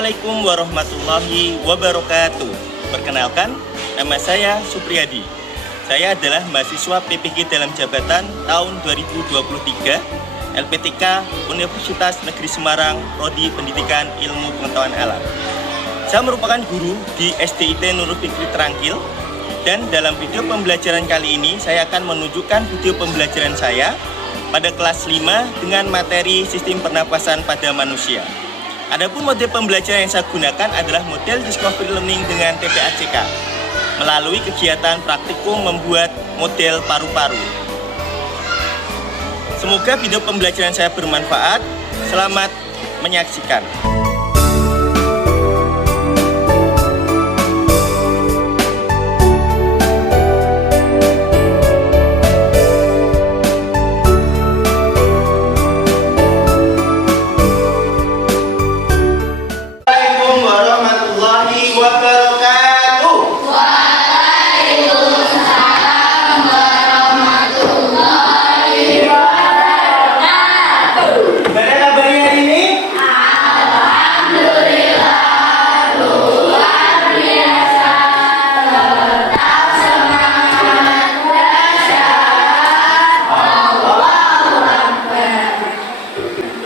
Assalamualaikum warahmatullahi wabarakatuh. Perkenalkan, nama saya Supriyadi. Saya adalah mahasiswa PPG dalam jabatan tahun 2023 LPTK Universitas Negeri Semarang, Prodi Pendidikan Ilmu Pengetahuan Alam. Saya merupakan guru di SDIT Nurul Fikri Trangkil, dan dalam video pembelajaran kali ini saya akan menunjukkan video pembelajaran saya pada kelas 5 dengan materi sistem pernapasan pada manusia. Adapun model pembelajaran yang saya gunakan adalah model discovery learning dengan TPACK melalui kegiatan praktikum membuat model paru-paru. Semoga video pembelajaran saya bermanfaat. Selamat menyaksikan.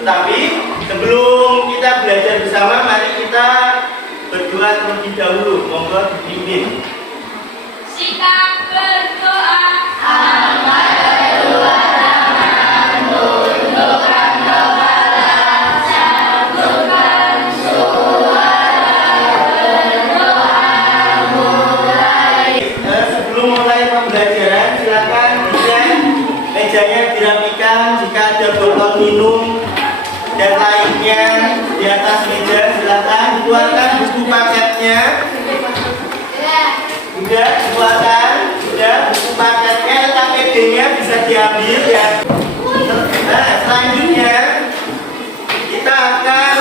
Tetapi sebelum kita belajar bersama, mari kita berdoa terlebih dahulu. Monggo dipimpin. Sikap berdoa. Sebelum mulai pembelajaran, silakan mejanya dirapikan. Jika ada botol minum dan lainnya di atas meja, silakan dikeluarkan buku paketnya. Sudah dikeluarkan, sudah buku paketnya, LKPD-nya bisa diambil ya. Nah, selanjutnya kita akan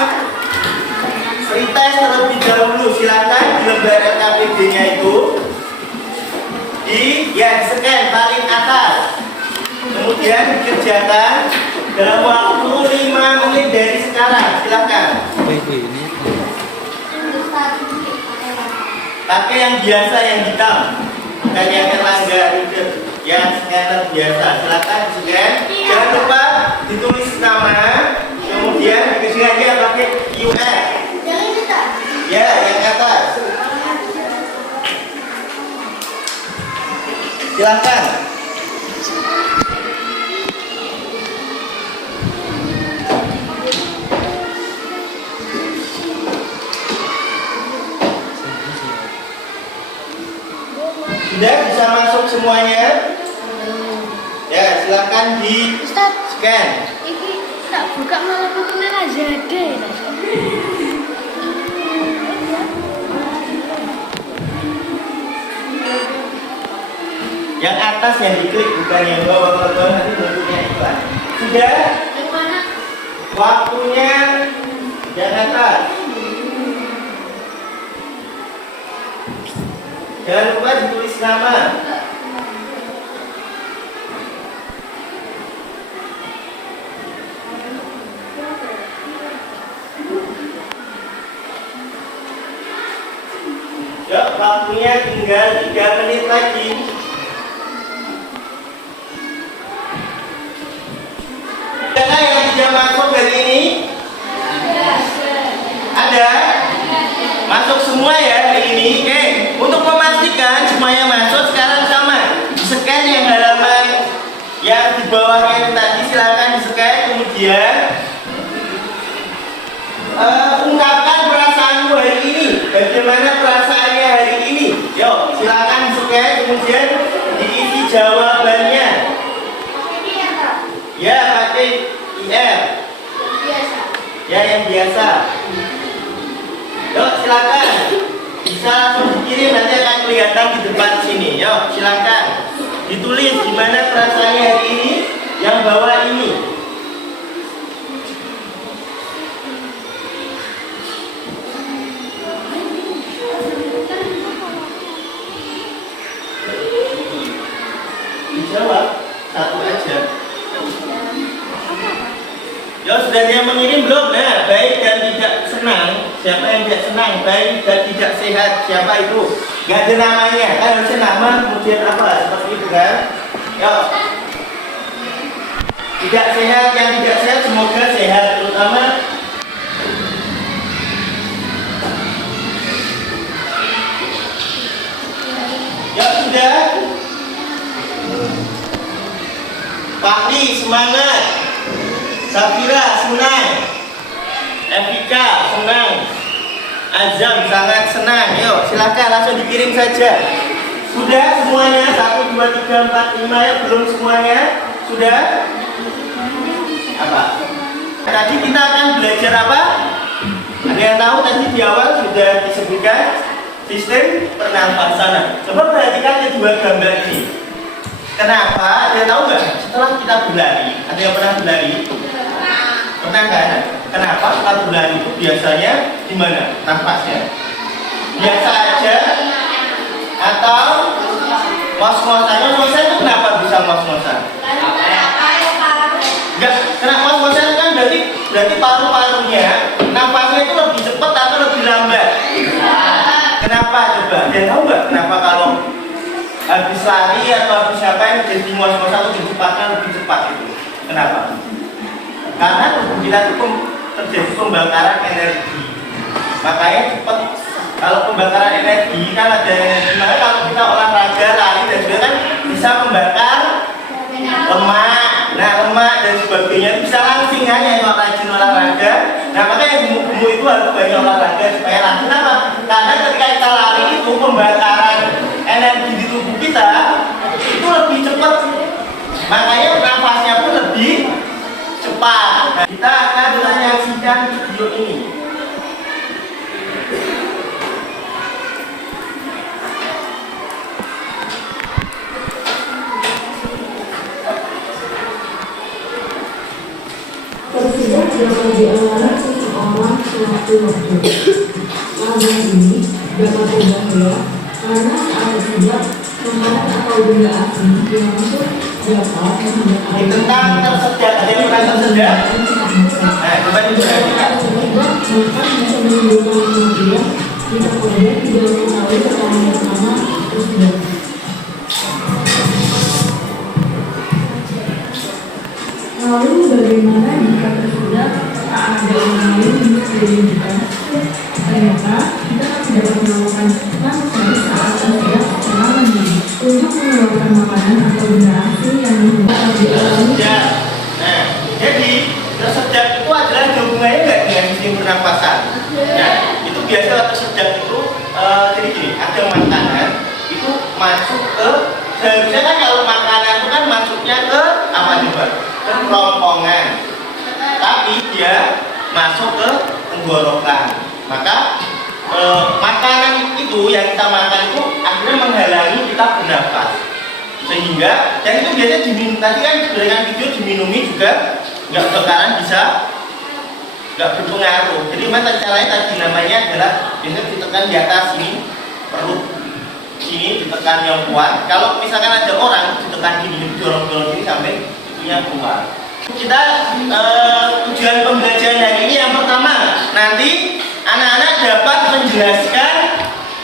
pretest terlebih dahulu. Silakan di lembar LKPD-nya itu di scan paling atas, kemudian dikerjakan dalam waktu 5 menit dari sekarang. Silakan. Pakai yang biasa, yang hitam, bukan yang Erlangga reader, yang scanner biasa. Silakan scan. Jangan lupa ditulis nama, kemudian dikasih pakai QR. Ya, yang atas. Silakan. Sudah bisa masuk semuanya? Ya, silakan di scan. Ini tak buka malah bukunya aja deh. Yang atas yang diklik, bukan yang bawah, nanti bentuknya iklan. Sudah? Yang mana? Waktunya yang atas. Jangan lupa ditulis nama. Ya, waktunya tinggal 3 menit lagi. Ada yang sudah masuk hari ini? Ada? Masuk semua ya hari ini? Oke, untuk memastikan semuanya masuk, sekarang sama. Scan yang halaman yang di bawahnya tadi, silakan di-scan. Kemudian ungkapkan perasaanmu hari ini. Bagaimana perasaannya hari ini? Yuk, silakan di-scan. Kemudian diisi jawabannya. Ya, pakai IR. Ya, yang biasa. Yuk, silakan. Bisa langsung dikirim, nanti akan kelihatan di depan sini. Yuk, silakan. Ditulis gimana perasaannya hari ini, yang bawah ini. Dijawab satu aja. Ya, sudah dia mengirim belum? Nah, baik dan tidak senang Siapa yang tidak senang, baik dan tidak sehat? Siapa itu? Nggak ada namanya, kan harusnya nama kemudian apa? Seperti itu kan? Yuk. Tidak sehat, yang tidak sehat semoga sehat, terutama ya sudah. Fakri semangat, Safira senang, Evika senang, Azam sangat senang. Yuk silakan langsung dikirim saja. Sudah semuanya? 1, 2, 3, 4, 5 ya? Belum semuanya? Sudah? Apa? Tadi kita akan belajar apa? Ada yang tahu tadi di awal sudah disebutkan sistem pernapasan. Coba perhatikan kedua gambar ini. Kenapa? Ada yang tahu nggak? Setelah kita berlari, ada yang pernah berlari? Pernah kan? Kenapa setelah berlari itu biasanya gimana? Nafasnya? Biasa aja? Atau ngos-ngosan? Ngos-ngosan itu kenapa bisa ngos-ngosan? Enggak, kena ngos-ngosan kan berarti paru-parunya nafasnya itu lebih cepat atau lebih lambat? Kenapa coba? Ada yang tahu nggak? Kenapa kalau habis lari atau habis apa yang jadi ngos-ngosan atau kecepatan lebih cepat itu? Kenapa? Karena tubuh kita itu terjadi pembakaran energi, makanya cepat. Kalau pembakaran energi kan ada energi, maka kalau kita olahraga lari dan juga kan bisa membakar lemak. Nah lemak dan sebagainya bisa langsing kan yang rajin olahraga. Nah makanya gemuk-gemuk itu harus banyak olahraga supaya langsing. Kenapa? Karena ketika kita lari itu pembakaran energi di tubuh kita itu lebih cepat, makanya nafasnya pun lebih cepat. Nah, kita akan menyaksikan video ini. Tersedia berbagai alat seseorang sewaktu-waktu. Alat ini dapat berbahaya karena akibat tempat atau benda asing yang masuk dapat Ini tentang tersedak, ada yang pernah tersedak? Nah, coba diperhatikan. bahkan bisa menimbulkan kematian jika korban tidak mengetahui pertama tersedak. Lalu bagaimana jika tersedak tak ada orang lain yang bisa dirugikan? Ternyata kita dapat melakukan manusia saat tersedak secara mandiri untuk mengeluarkan makanan atau benda asing yang dialami. Nah, jadi tersedak itu adalah hubungannya nggak dengan sistem pernapasan. Nah, itu biasa tersedak itu jadi gini, ada makanan itu masuk ke, seharusnya kan kalau makanan itu kan masuknya ke apa coba? Ke kerongkongan, tapi dia masuk ke tenggorokan. Maka makanan itu yang kita makan itu akhirnya menghalangi kita bernafas, sehingga dan itu biasanya diminum. Tadi kan dengan video diminumi juga nggak bakaran bisa, nggak berpengaruh. Jadi mana caranya tadi namanya adalah biasanya ditekan di atas ini perut sini, ditekan yang kuat. Kalau misalkan ada orang ditekan gini, dorong-dorong ini sampai itunya keluar. Kita tujuan pembelajaran hari ini yang pertama, nanti anak-anak dapat menjelaskan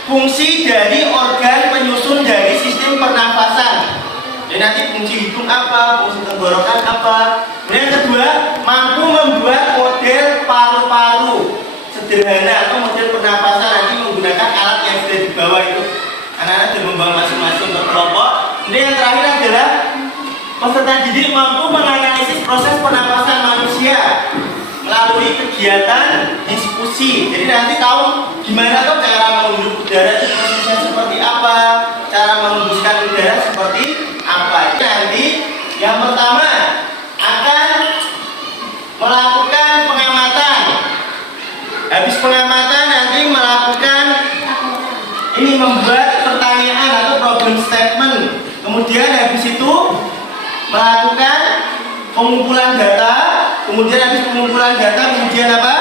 fungsi dari organ penyusun dari sistem pernafasan. Jadi nanti fungsi hidung apa, fungsi tenggorokan apa. Kemudian yang kedua, mampu membuat model paru-paru sederhana atau model pernafasan nanti menggunakan alat yang sudah dibawa itu. Anak-anak sudah membawa masing-masing ke kelompok. Kemudian yang terakhir adalah peserta didik mampu menganalisis proses pernapasan manusia melalui kegiatan diskusi. Jadi nanti tahu gimana tuh cara menghirup udara itu prosesnya seperti apa, cara mengembuskan udara seperti apa. Jadi nanti yang pertama akan melakukan pengamatan. Habis pengamatan nanti melakukan ini, membuat pertanyaan atau problem statement. Kemudian habis itu melakukan pengumpulan data. Kemudian habis pengumpulan data, kemudian apa?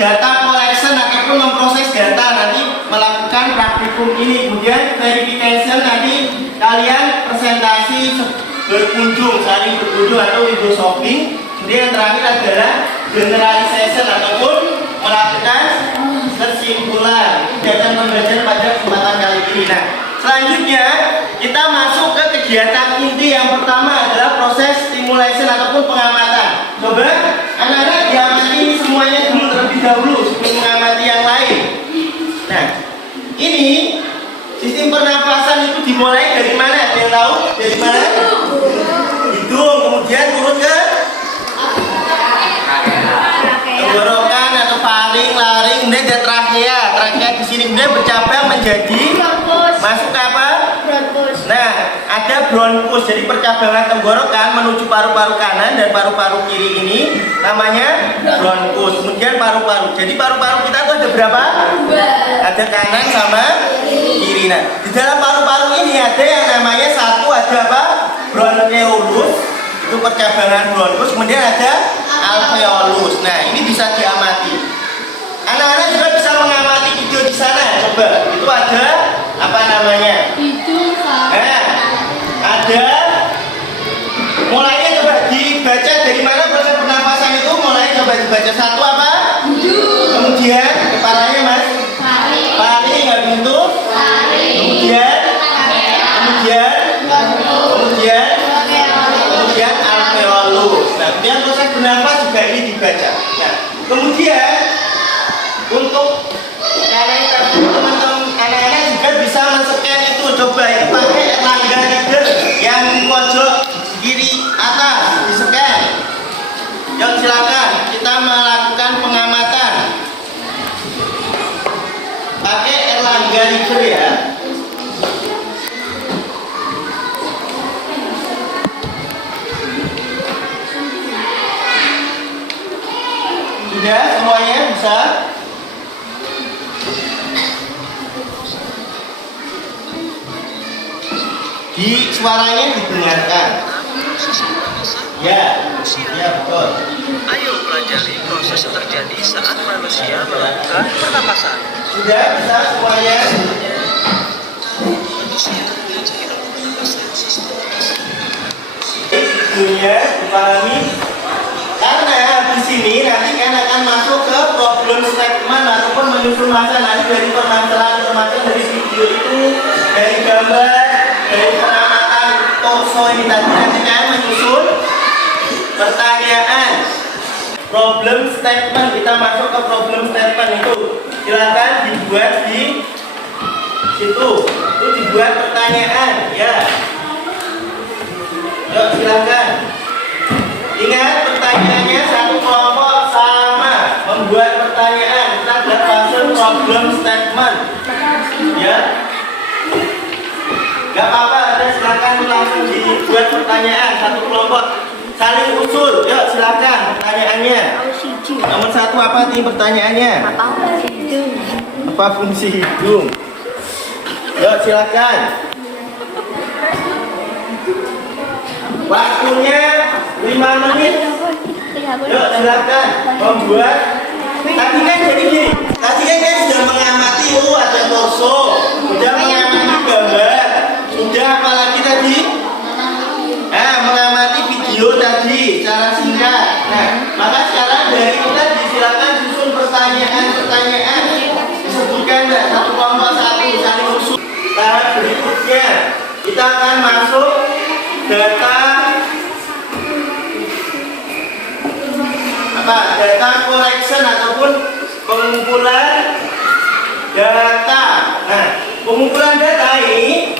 Data collection ataupun memproses data, nanti melakukan praktikum ini. Kemudian verification, nanti kalian presentasi berkunjung, saling berkunjung atau window shopping. Kemudian yang terakhir adalah generalization ataupun kesimpulan. Itu kegiatan pembelajaran pada kesempatan kali ini. Nah, selanjutnya kita masuk ke kegiatan inti yang pertama adalah proses stimulation ataupun pengamatan. Coba anak-anak diamati semuanya dulu terlebih dahulu sebelum mengamati yang lain. Nah, ini sistem pernapasan itu dimulai dari mana? Ada yang tahu? Dari mana? Hidung, kemudian turun ke tenggorokan atau paling, laring, kemudian ada trakea. Trakea di sini kemudian bercabang menjadi masuk ke apa? Nah, ada bronkus. Jadi percabangan tenggorokan menuju paru-paru kanan dan paru-paru kiri ini namanya bronkus. Kemudian paru-paru. Jadi paru-paru kita tuh ada berapa? Ada kanan sama kiri. Nah, di dalam paru-paru ini ada yang namanya satu ada apa? Bronkeolus. Itu percabangan bronkus. Kemudian ada alveolus. Nah, ini bisa diamati. Anak-anak juga bisa mengamati video di sana. Coba, itu ada apa namanya? Nah, ada. Mulainya coba dibaca dari mana proses pernapasan itu? Mulai coba dibaca satu apa? Kemudian kepalanya mas? Paling habis itu? Kemudian alveolus. Nah, kemudian proses bernapas juga ini dibaca. Nah, kemudian untuk teman-teman anak-anak juga bisa men-scan itu. Coba itu pakai Erlangga Reader yang pojok kiri atas di-scan. Yuk silakan kita melakukan pengamatan. Pakai Erlangga Reader ya. Sudah semuanya bisa? Di suaranya didengarkan. Ya, ya betul. Ayo pelajari proses yang terjadi saat manusia melakukan pernapasan. Sudah bisa semuanya? Dunia dipahami. Karena di sini nanti kan akan masuk ke problem statement ataupun menyusun masa nanti dari permasalahan dari video itu, dari gambar, dari pengamatan torso ini tadi nanti kan menyusun pertanyaan. Problem statement, kita masuk ke problem statement itu. Silakan dibuat di situ. Itu dibuat pertanyaan, ya. Yuk silakan. Ingat pertanyaannya satu kelompok sama membuat pertanyaan. Kita buat fase problem statement. Ya. Gak apa-apa, ada silakan langsung dibuat pertanyaan satu kelompok. Saling usul. Yuk silakan pertanyaannya. Nomor satu apa nih pertanyaannya? Apa fungsi hidung? Yuk silakan. Waktunya 5 menit. Yuk silakan membuat. Tadi kan jadi gini. Tadi kan sudah mengamati ada torso, sudah mengamati gambar, sudah apalagi tadi? Mengamati video tadi secara singkat. Nah, maka sekarang dari kita disilakan susun pertanyaan-pertanyaan. Disebutkan satu kelompok satu saling usul. Tahap berikutnya kita akan masuk data collection ataupun pengumpulan data. Nah, pengumpulan data ini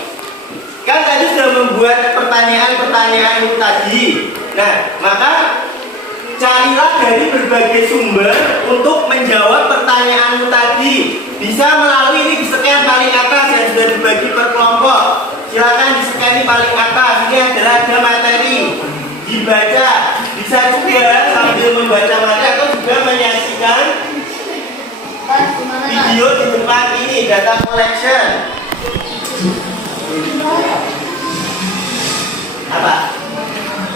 kan tadi sudah membuat pertanyaan-pertanyaan itu tadi. Nah, maka carilah dari berbagai sumber untuk menjawab pertanyaanmu tadi. Bisa melalui ini di-scan paling atas yang sudah dibagi per kelompok. Silakan di-scan di paling atas. Ini adalah ada materi. Dibaca. Bisa juga sambil membaca materi atau juga menyaksikan video di tempat ini, data collection.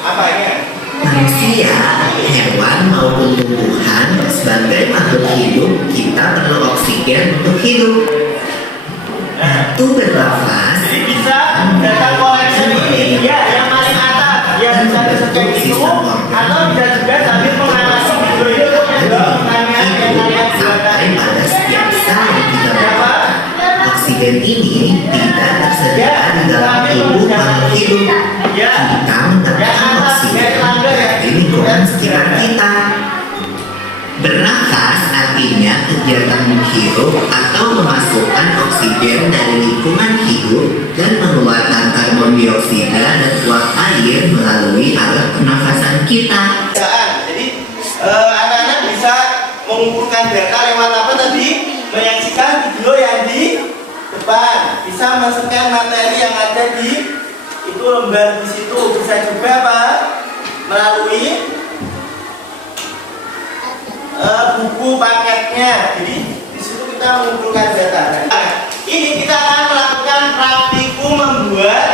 Apanya? Manusia, hewan maupun tumbuhan sebagai makhluk hidup, kita perlu oksigen untuk hidup. Batu bernafas. Jadi bisa data collection ini ya yang paling atas ya bisa di-scan itu atau bisa juga sambil mengamati video itu menjawab pertanyaan yang kalian buat tadi. Pada setiap saat oksigen ini tidak tersedia di dalam tubuh makhluk hidup. Kita mendapatkan oksigen dari lingkungan sekitar kita. Bernafas artinya kegiatan menghirup atau memasukkan oksigen dari lingkungan hidup dan mengeluarkan karbon dioksida dan uap air melalui alat pernafasan kita. Jadi anak-anak bisa mengumpulkan data lewat apa tadi? Menyaksikan video yang di depan, bisa masukkan materi yang ada di itu lembar di situ, bisa juga apa? Melalui buku paketnya. Jadi di situ kita mengumpulkan data. Nah, ini kita akan melakukan praktikum membuat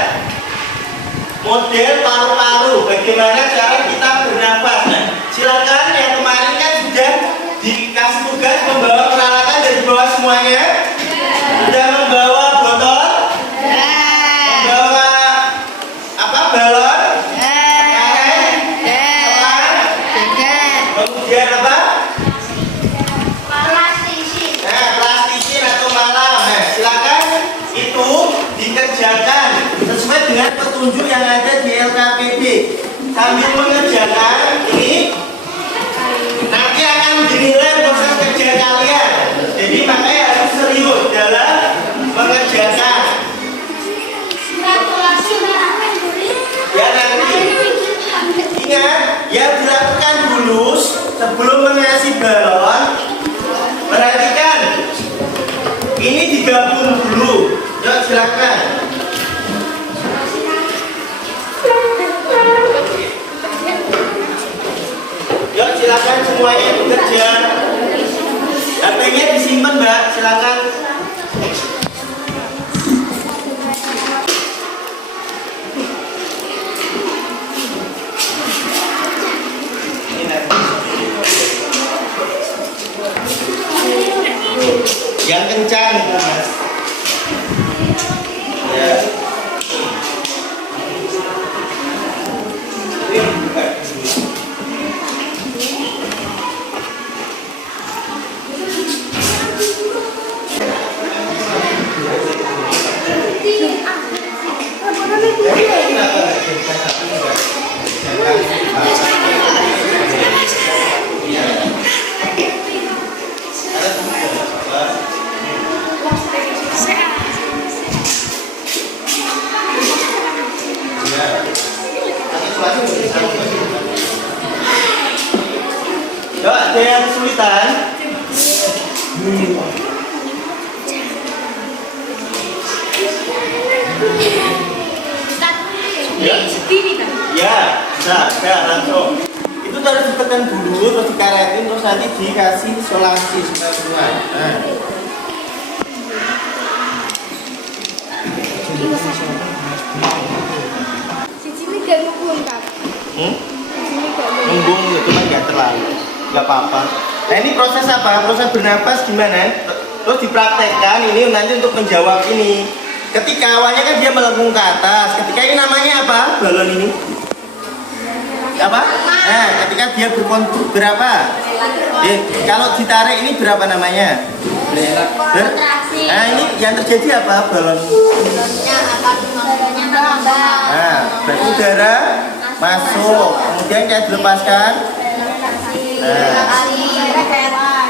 model paru-paru. Bagaimana cara kita bernafas? Nah, silakan yang kemarin kan sudah dikasih tugas membawa peralatan dari bawah semuanya. Sudah membawa botol, membawa apa? Balon, karet, selang, kemudian apa? Plastisin atau malam. Nah, silakan itu dikerjakan sesuai dengan petunjuk yang ada di LKPD. Sambil mengerjakan ini nanti akan dinilai proses kerja kalian. Jadi makanya harus serius dalam mengerjakan. Ya nanti ingat yang dilakukan dulu sebelum mengasih balon. Perhatikan, ini digabung dulu. Yuk silakan. Yuk silakan semuanya bekerja. HP-nya disimpan Mbak, silakan. Yang kencang itu Mas. Ya. Yuk, ada yang kesulitan? Ya, bisa langsung. Itu harus ditekan dulu, terus dikaretin, terus nanti dikasih isolasi semua. Nah. Embung itu kan nggak terlalu, nggak apa-apa. Nah ini proses apa? Proses bernapas gimana? Terus dipraktekkan ini nanti untuk menjawab ini. Ketika awalnya kan dia melengkung ke atas. Ketika ini namanya apa? Balon ini? Apa? Nah, ketika dia berkontur berapa? Kalau ditarik ini berapa namanya? Nah ini yang terjadi apa? Balon. Nah, berarti udara masuk, kemudian kayak dilepaskan.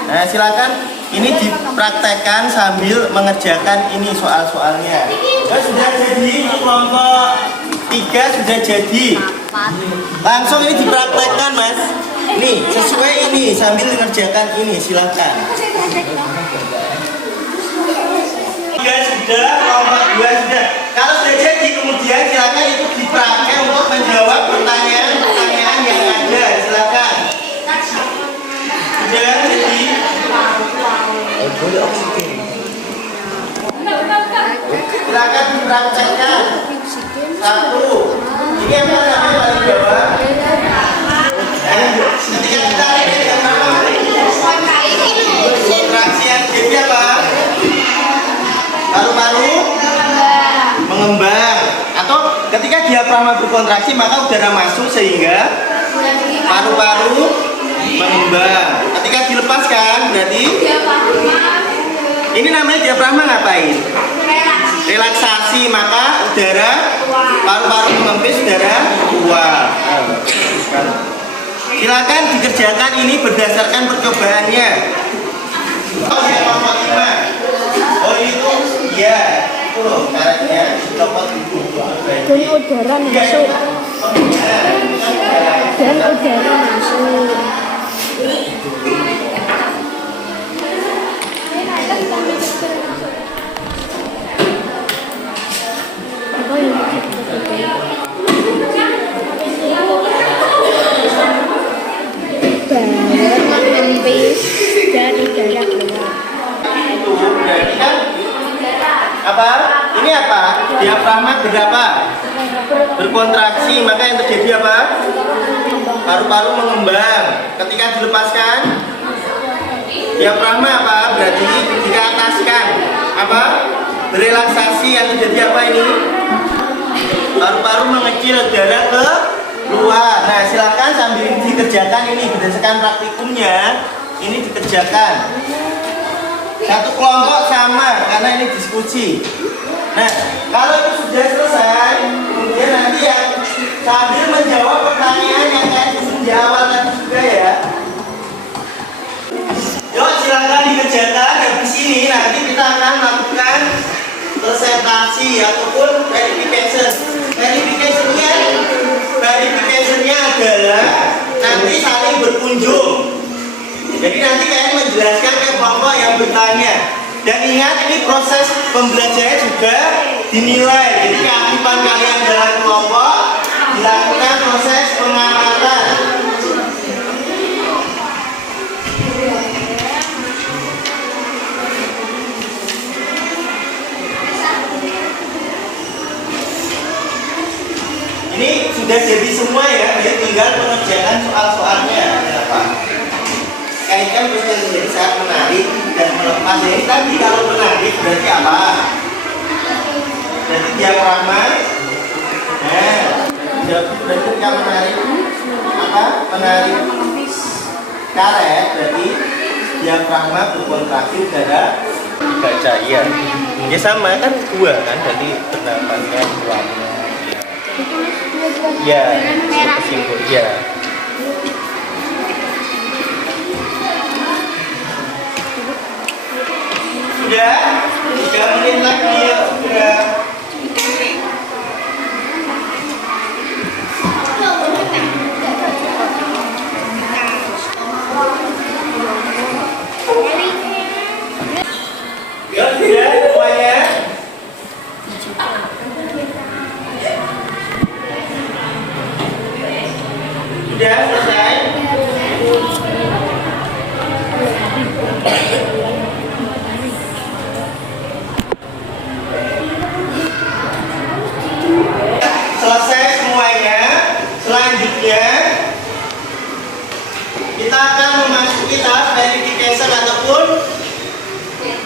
Nah, silakan ini dipraktekkan sambil mengerjakan ini soal-soalnya. Ya, sudah jadi kelompok 3 sudah jadi. Langsung ini dipraktekkan Mas. Nih sesuai ini sambil mengerjakan ini silakan. 3 sudah, kelompok 2 sudah. Kalau sudah jadi kemudian silakan itu dipakai untuk menjawab pertanyaan-pertanyaan yang ada. Silakan. Sudah jadi. Silakan dipraktekkan. 1. Ini apa namanya paling bawah? Ketika kita lihat yang mana? Kontraksi yang jadi apa? Paru-paru mengembang. Atau ketika diafragma berkontraksi maka udara masuk sehingga paru-paru mengembang. Ketika dilepaskan berarti Ini namanya diafragma ngapain? Relaksasi, maka udara paru-paru mengempis, udara keluar. Silakan dikerjakan ini berdasarkan percobaannya. Oh, yang nomor 5. Oh, itu ya. Itu loh karetnya dicopot dulu. Dan udara masuk. Dan udara masuk. Mengempis dan udara keluar. Itu berarti kan apa? Ini apa? Diafragma berapa? Berkontraksi, maka yang terjadi apa? Paru-paru mengembang. Ketika dilepaskan, diafragma apa? Berarti dikeataskan. Apa? Berelaksasi, yang terjadi apa ini? Paru-paru mengecil, udara ke luar. Nah, silakan sambil dikerjakan ini berdasarkan praktikumnya. Ini dikerjakan. Satu kelompok sama karena ini diskusi. Nah, kalau itu sudah selesai, kemudian nanti yang sambil menjawab pertanyaan yang kayak di awal tadi juga ya. Yuk, silakan dikerjakan. Habis ini nanti kita akan melakukan presentasi ataupun verification. Verification-nya adalah nanti saling berkunjung. Jadi nanti kalian menjelaskan ke kelompok yang bertanya. Dan ingat, ini proses pembelajaran juga dinilai. Jadi keaktifan kalian dalam kelompok dilakukan proses pengamatan. Ini sudah jadi semua ya, jadi tinggal pengerjaan soal-soalnya. Kenapa? Kaitkan proses menjadi saat menarik dan melepas. Jadi tadi kalau menarik berarti apa? Berarti diafragma. Nah, berarti ketika menarik apa? Menarik karet berarti diafragma berkontraksi, udara dibaca. Iya. Ya sama kan dua kan, berarti bernafasnya ruangnya. Ya, kesimpul. Ya. Sudah 3 menit lagi ya, sudah. Ya, sudah semuanya. Sudah selesai. Selesai semuanya. Selanjutnya kita akan memasuki tahap verification ataupun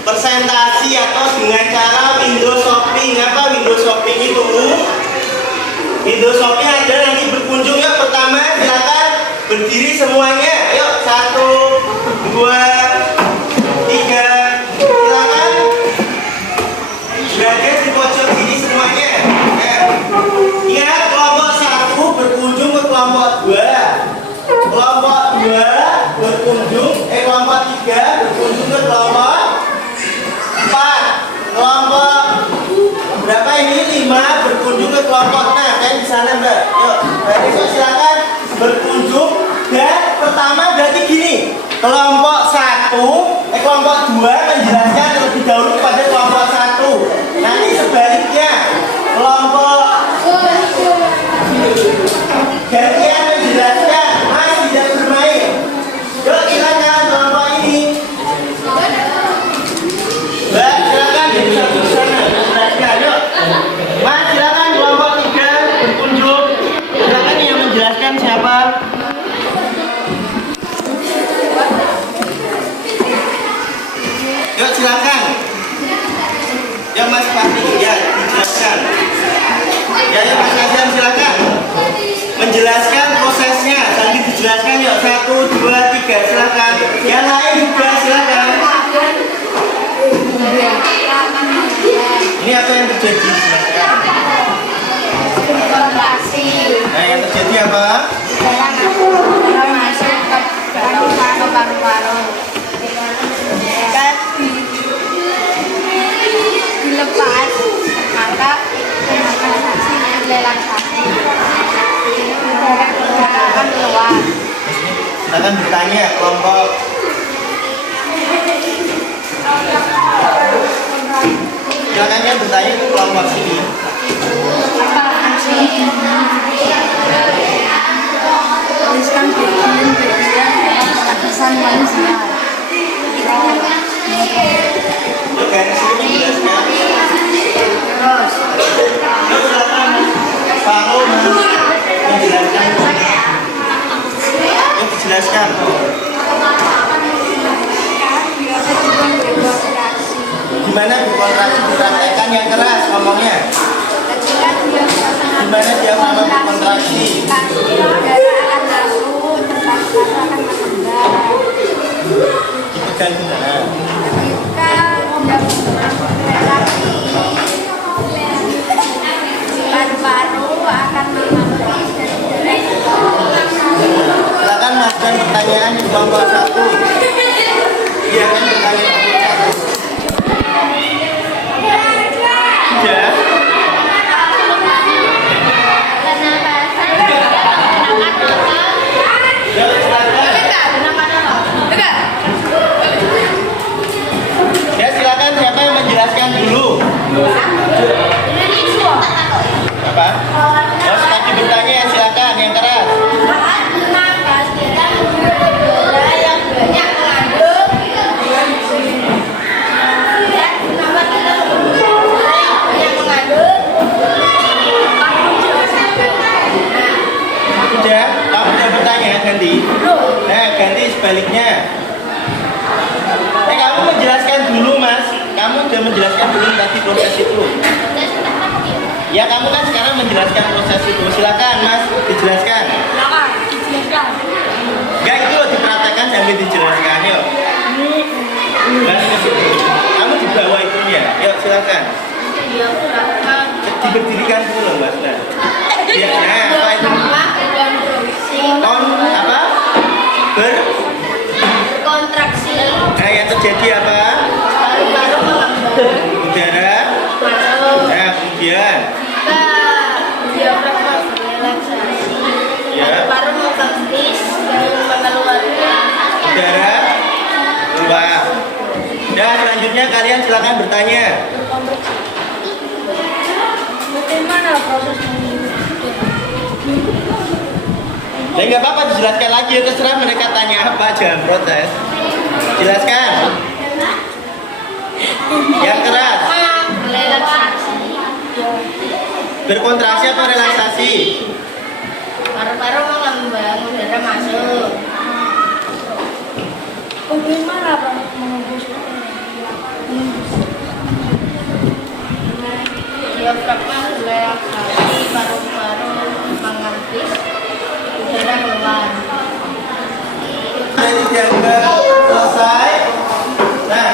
presentasi atau dengan cara window shopping. Apa window shopping itu? Window shopping adalah nanti berkunjung. Yuk, pertama silakan berdiri semuanya. Yuk, 1, 2, 3. Silakan berada di pojok sini semuanya. Ingat, kelompok 1 berkunjung ke kelompok 2. Kelompok 2 berkunjung, kelompok 3 berkunjung ke kelompok 4. Kelompok berapa ini? 5 berkunjung ke kelompok. Nah, kan di sana Mbak. Yuk, besok silakan berkunjung. Dan pertama berarti gini, kelompok 1, kelompok 2 menjelaskan terlebih dahulu kepada kelompok 1. Nanti sebaliknya, kelompok gantian menjelaskan. Mas tidak bermain. Yuk, silakan kelompok ini. Mbak, silakan jadi satu di sana. Menjelaskan, yuk. Mas, silakan kelompok 3 berkunjung. Silakan yang menjelaskan siapa? Yuk, silakan. Ya, Mas Fahri, ya, dijelaskan. Ya, Mas Nazam, silakan. Menjelaskan prosesnya. Tadi dijelaskan, yuk. 1, 2, 3, silakan. Yang lain juga silakan. silakan bertanya kelompok. Silakan ya bertanya ke kelompok sini. Tuliskan bagian kesan manusia. Yuk kan, sini menjelaskan. Terus Yuk silakan. Pak menjelaskan. Yuk dijelaskan. Gimana berkontraksi dipraktekkan yang keras ngomongnya? Gimana dia sama berkontraksi? Dipegang gimana? Silakan Mas dan pertanyaan di kelompok 1. Dia akan bertanya kelompok 1. Sudah? Ya, silakan. Ya, silakan siapa yang menjelaskan dulu? Apa? Oh, sekali bertanya ya silakan yang keras. Sudah, kamu sudah bertanya ganti. Nah, ganti sebaliknya. Kamu menjelaskan dulu Mas. Kamu sudah menjelaskan dulu tadi proses itu. Ya kamu kan sekarang menjelaskan proses itu. Silakan Mas, dijelaskan. Enggak itu loh dipraktekkan sambil dijelaskan. Yuk. Mas, kamu di bawah itunya. Yuk silakan. Diberdirikan dulu loh Mas. Nah, ya, apa itu? Apa? Kontraksi. Nah yang terjadi apa? Udara. Nah kemudian. Diafragma relaksasi. Ya. Paru mengkempis dan mengeluarkan Udara keluar. Dan selanjutnya kalian silakan bertanya. bagaimana proses Ya nggak apa-apa dijelaskan lagi ya terserah mereka tanya apa jangan protes. Jelaskan. Yang keras. relaksasi? Berkontraksi atau relaksasi? Paru-paru mengembang, udara masuk. Bagaimana menembus? Diafragma relaksasi, paru-paru mengempis, udara keluar. Jadi dianggap selesai. Nah,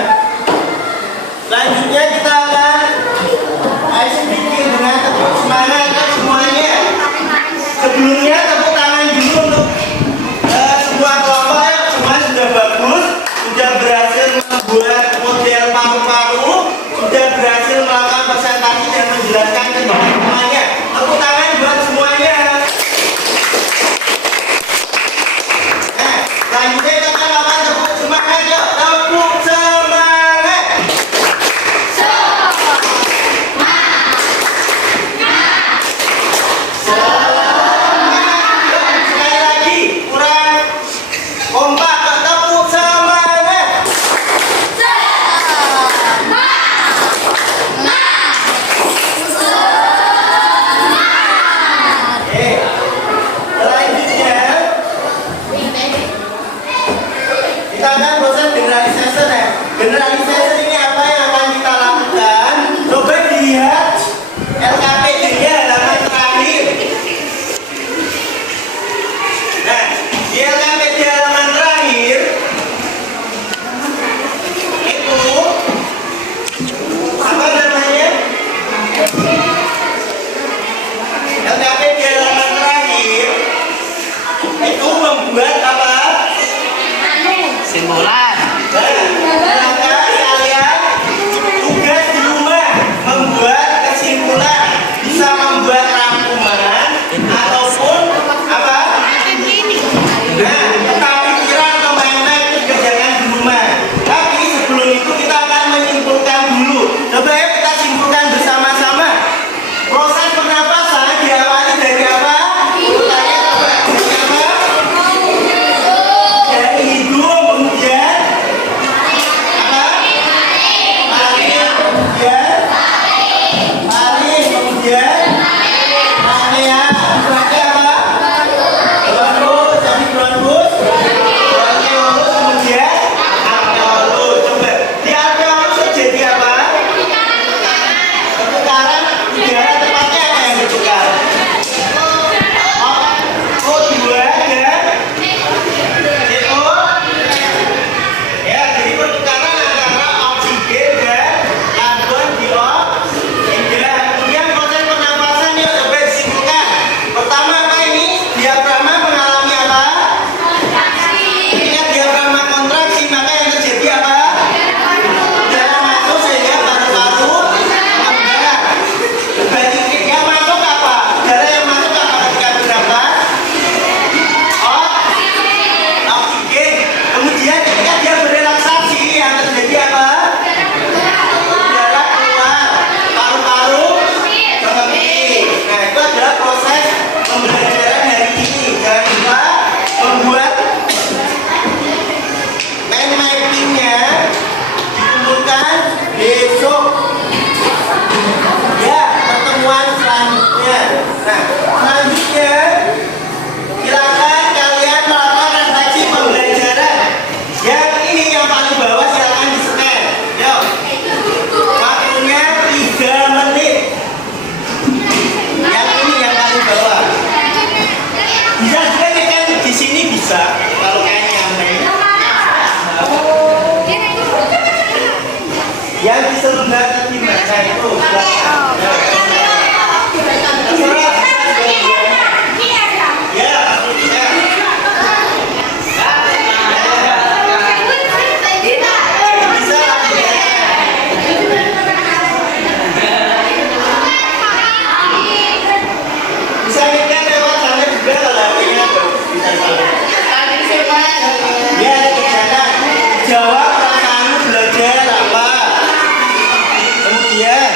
selanjutnya kita akan ice breaking dengan tepuk semangat semuanya. Sebelumnya tepuk tangan dulu untuk semua kelompok ya. Semua sudah bagus, sudah berhasil membuat model paru-paru, sudah berhasil melakukan presentasi dan menjelaskan ke semuanya. Tepuk tangan buat semuanya. Nah, selanjutnya kita akan lakukan tepuk semangat yuk. Tepuk semangat. Sekali lagi, kurang kompak, tepuk semangat. Yang diselenggarakan di mana itu? Jawab perasaanmu belajar apa? Kemudian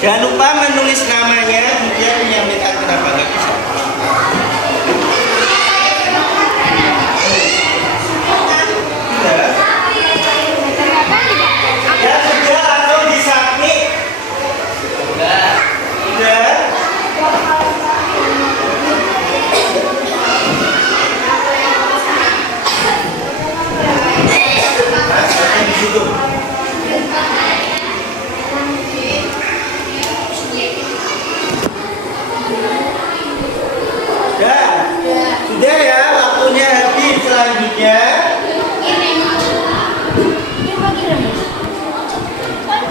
jangan lupa menulis namanya, kemudian menyampaikan kenapa nggak bisa. Ya sudah, langsung disubmit. Sudah. Nah, di situ. Sudah ya, waktunya habis. Selanjutnya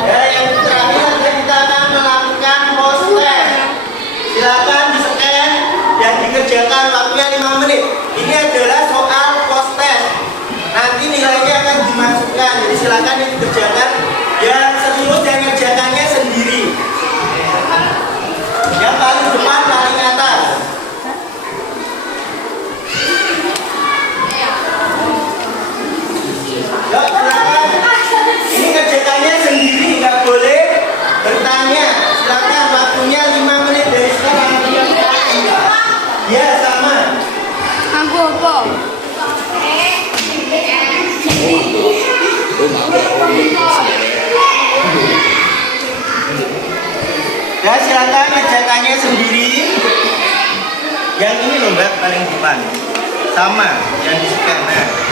ya, yang terakhir kita akan melakukan post test. Silakan di scan dan dikerjakan waktunya 5 menit. Ini adalah soal post test. Nanti nilainya akan dimasukkan. Jadi silakan dikerjakan. Yang serius dan ngerjakannya sendiri. Yang paling depan paling atas. Ya, silakan. Ini kerjakannya sendiri, nggak boleh bertanya. Silakan, waktunya 5 menit dari sekarang. Ya, sama. Aku apa? Ya, silakan kerjakannya sendiri. Yang ini loh Mbak, paling depan. Sama, yang di scan. Nah.